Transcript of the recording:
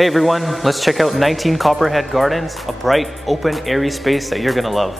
Hey everyone, let's check out 19 Copperhead Gardens, a bright, open, airy space that you're gonna love.